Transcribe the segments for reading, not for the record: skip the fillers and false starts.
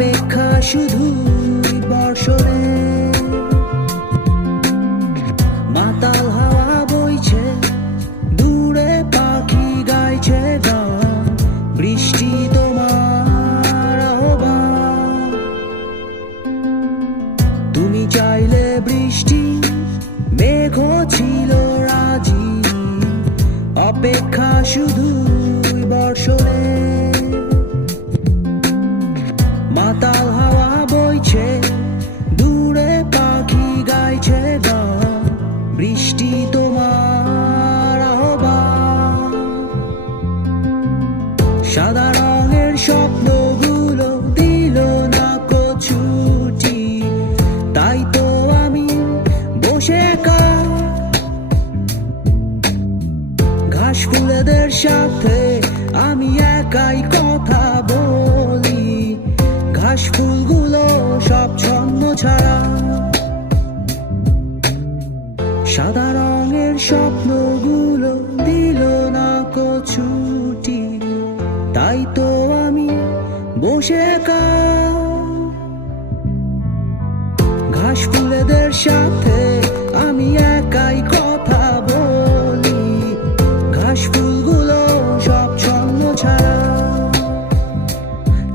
অপেক্ষা শুধু বর্ষণে মাতাল হাওয়া বইছে দূরে পাখি গাইছে গান বৃষ্টি তোমার আহ্বান তুমি চাইলে বৃষ্টি মেঘ ছিল রাজি অপেক্ষা শুধু বর্ষণে মাতাল হাওয়া বইছে দূরে পাখি গাইছে গান বৃষ্টি তোমার আহ্বান সাদা রঙের স্বপ্নগুলো দিল না ছুটি তাই তো আমি বসে ঘাস ফুলেদের সাথে আমি একাই কথা বলি ঘাস ফুলগুলো সব ছন্ন ছাড়া সাদা রঙের স্বপ্নগুলো দিল না ছুটি তাই তো আমি বসে ঘাস ফুলেদের সাথে আমি একাই কথা বলি ঘাস ফুলগুলো সব ছন্ন ছাড়া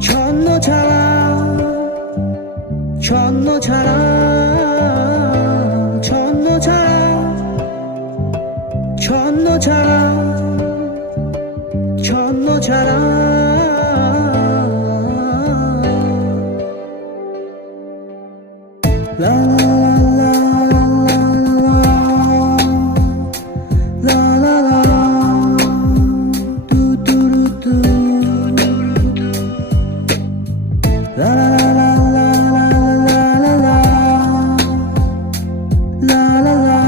ছন্ন ছাড়া ছন্ন ছাড়া ছন্ন ছাড়া ছন্ন ছাড়া ছন্ন ছাড়া la la la la la do do do la la la la la la la la la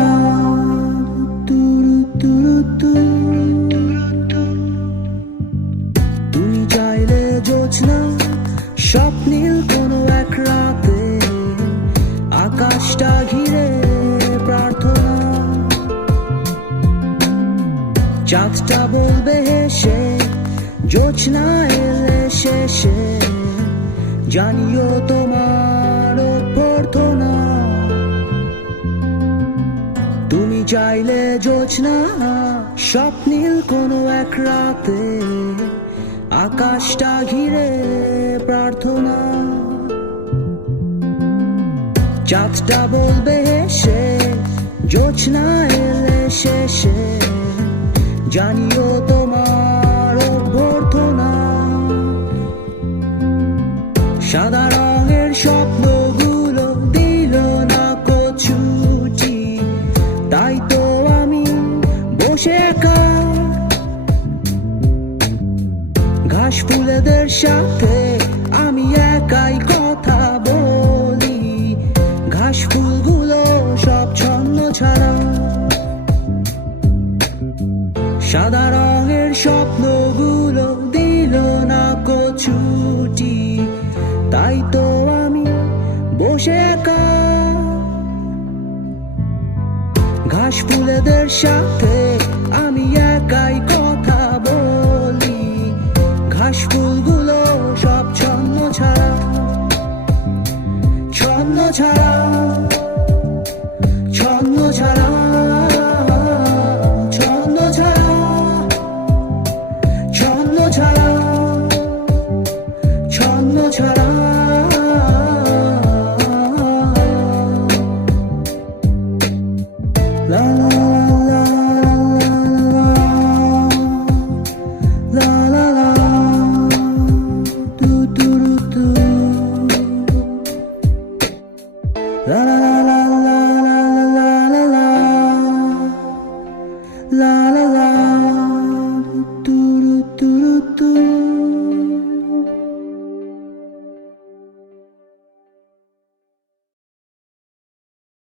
do do do তুমি চাইলে জোছনা স্বপ্নীল কোনো এক রাতে আকাশটা ঘিরে প্রার্থনা চাঁদটা বলবে হেসে জোছনা এলে শেষে জানিও তোমার অভ্যর্থনা তুমি চাইলে জোছনা স্বপ্নীল কোনো এক রাতে আকাশটা ঘিরে প্রার্থনা চাঁদটা বলবে হেসে জোছনা এলে শেষে জানিও তোমার অভ্যর্থনা সাদা রঙের স্বপ্নগুলো দিল না ছুটি তাই তো আমি বসে ঘাস ফুলেদের সাথে আমি একাই কথা বলি ঘাস ফুলগুলো সব ছন্ন ছাড়া সাদা রঙের স্বপ্নগুলো দিল না ছুটি তাই তো আমি বসে ঘাস ফুলেদের সাথে